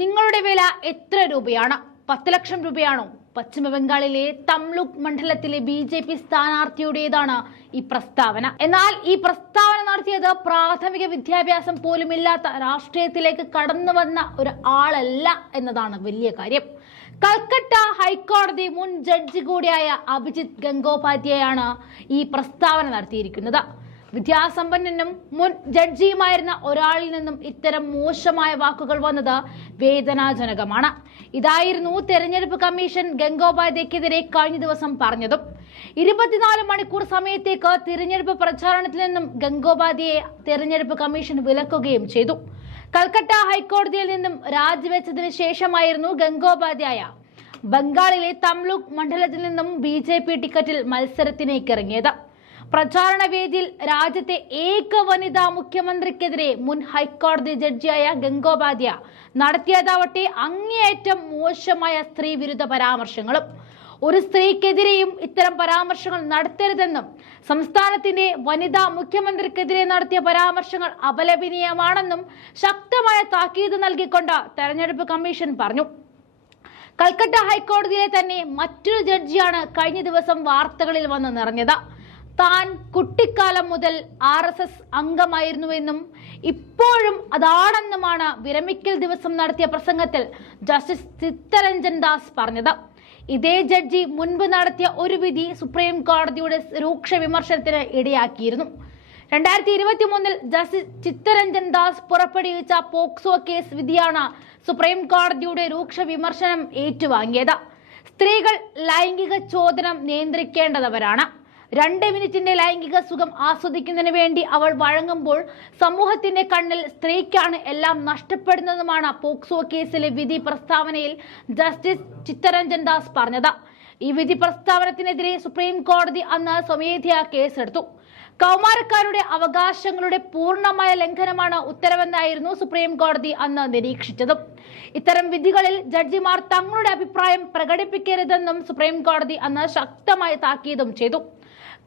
നിങ്ങളുടെ വില എത്ര രൂപയാണ്? പത്ത് ലക്ഷം രൂപയാണോ? പശ്ചിമ ബംഗാളിലെ തംലുക് മണ്ഡലത്തിലെ ബി ജെ പി സ്ഥാനാർത്ഥിയുടേതാണ് ഈ പ്രസ്താവന. എന്നാൽ ഈ പ്രസ്താവന നടത്തിയത് പ്രാഥമിക വിദ്യാഭ്യാസം പോലുമില്ലാത്ത രാഷ്ട്രീയത്തിലേക്ക് കടന്നു വന്ന ഒരു ആളല്ല എന്നതാണ് വലിയ കാര്യം. കൽക്കട്ട ഹൈക്കോടതി മുൻ ജഡ്ജി കൂടിയായ അഭിജിത് ഗംഗോപാധ്യായാണ് ഈ പ്രസ്താവന നടത്തിയിരിക്കുന്നത്. വിദ്യാസമ്പന്നനും മുൻ ജഡ്ജിയുമായിരുന്ന ഒരാളിൽ നിന്നും ഇത്തരം മോശമായ വാക്കുകൾ വന്നത് വേദനാജനകമാണ്. ഇതായിരുന്നു തെരഞ്ഞെടുപ്പ് കമ്മീഷൻ ഗംഗോപാധ്യക്കെതിരെ കഴിഞ്ഞ ദിവസം പറഞ്ഞതും. ഇരുപത്തിനാല് മണിക്കൂർ സമയത്തേക്ക് തിരഞ്ഞെടുപ്പ് പ്രചാരണത്തിൽ നിന്നും ഗംഗോപാധ്യയെ തെരഞ്ഞെടുപ്പ് കമ്മീഷൻ വിലക്കുകയും ചെയ്തു. കൽക്കട്ട ഹൈക്കോടതിയിൽ നിന്നും രാജിവെച്ചതിന് ശേഷമായിരുന്നു ഗംഗോപാധ്യായ. ബംഗാളിലെ തംലുക് മണ്ഡലത്തിൽ നിന്നും ബി ടിക്കറ്റിൽ മത്സരത്തിലേക്ക് ഇറങ്ങിയത് പ്രചാരണ വേദിയിൽ രാജ്യത്തെ ഏക വനിതാ മുഖ്യമന്ത്രിക്കെതിരെ മുൻ ഹൈക്കോടതി ജഡ്ജിയായ ഗംഗോപാധ്യ നടത്തിയതാവട്ടെ അങ്ങേയറ്റം മോശമായ സ്ത്രീ വിരുദ്ധ പരാമർശങ്ങളും. ഒരു സ്ത്രീക്കെതിരെയും ഇത്തരം പരാമർശങ്ങൾ നടത്തരുതെന്നും സംസ്ഥാനത്തിന്റെ വനിതാ മുഖ്യമന്ത്രിക്കെതിരെ നടത്തിയ പരാമർശങ്ങൾ അപലപനീയമാണെന്നും ശക്തമായ താക്കീത് നൽകിക്കൊണ്ട് തെരഞ്ഞെടുപ്പ് കമ്മീഷൻ പറഞ്ഞു. കൽക്കട്ട ഹൈക്കോടതിയിലെ തന്നെ മറ്റൊരു ജഡ്ജിയാണ് കഴിഞ്ഞ ദിവസം വാർത്തകളിൽ വന്ന് നിറഞ്ഞത്. താൻ കുട്ടിക്കാലം മുതൽ ആർ എസ് എസ് അംഗമായിരുന്നുവെന്നും ഇപ്പോഴും അതാണെന്നുമാണ് വിരമിക്കൽ ദിവസം നടത്തിയ പ്രസംഗത്തിൽ ജസ്റ്റിസ് ചിത്തരഞ്ജൻ ദാസ് പറഞ്ഞത്. ഇതേ ജഡ്ജി മുൻപ് നടത്തിയ ഒരു വിധി സുപ്രീം കോടതിയുടെ രൂക്ഷ വിമർശനത്തിന് ഇടയാക്കിയിരുന്നു. രണ്ടായിരത്തി ഇരുപത്തി മൂന്നിൽ ജസ്റ്റിസ് ചിത്തരഞ്ജൻ ദാസ് പുറപ്പെടുവിച്ച പോക്സോ കേസ് വിധിയാണ് സുപ്രീം കോടതിയുടെ രൂക്ഷ വിമർശനം ഏറ്റുവാങ്ങിയത്. സ്ത്രീകൾ ലൈംഗിക ചോദനം നിയന്ത്രിക്കേണ്ടവരാണ് രണ്ട് മിനിറ്റിന്റെ ലൈംഗിക സുഖം ആസ്വദിക്കുന്നതിന് വേണ്ടി അവൾ വഴങ്ങുമ്പോൾ സമൂഹത്തിന്റെ കണ്ണിൽ സ്ത്രീക്കാണ് എല്ലാം നഷ്ടപ്പെടുന്നതുമാണ് പോക്സോ കേസിലെ വിധി പ്രസ്താവനയിൽ ജസ്റ്റിസ് ചിത്തരഞ്ജൻ ദാസ് പറഞ്ഞത്. ഈ വിധി പ്രസ്താവനത്തിനെതിരെ സുപ്രീം കോടതി അന്ന് സ്വമേധയാ കേസെടുത്തു. കൗമാരക്കാരുടെ അവകാശങ്ങളുടെ പൂർണമായ ലംഘനമാണ് ഉത്തരവെന്നായിരുന്നു സുപ്രീം കോടതി അന്ന് നിരീക്ഷിച്ചതും. ഇത്തരം വിധികളിൽ ജഡ്ജിമാർ തങ്ങളുടെ അഭിപ്രായം പ്രകടിപ്പിക്കരുതെന്നും സുപ്രീം കോടതി അന്ന് ശക്തമായി താക്കീതും ചെയ്തു.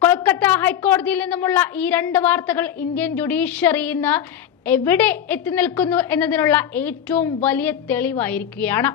കൊൽക്കത്ത ഹൈക്കോടതിയിൽ നിന്നുമുള്ള ഈ രണ്ട് വാർത്തകൾ ഇന്ത്യൻ ജുഡീഷ്യറി ഇന്ന് എവിടെ എത്തി നിൽക്കുന്നു എന്നതിനുള്ള ഏറ്റവും വലിയ തെളിവായിരിക്കുകയാണ്.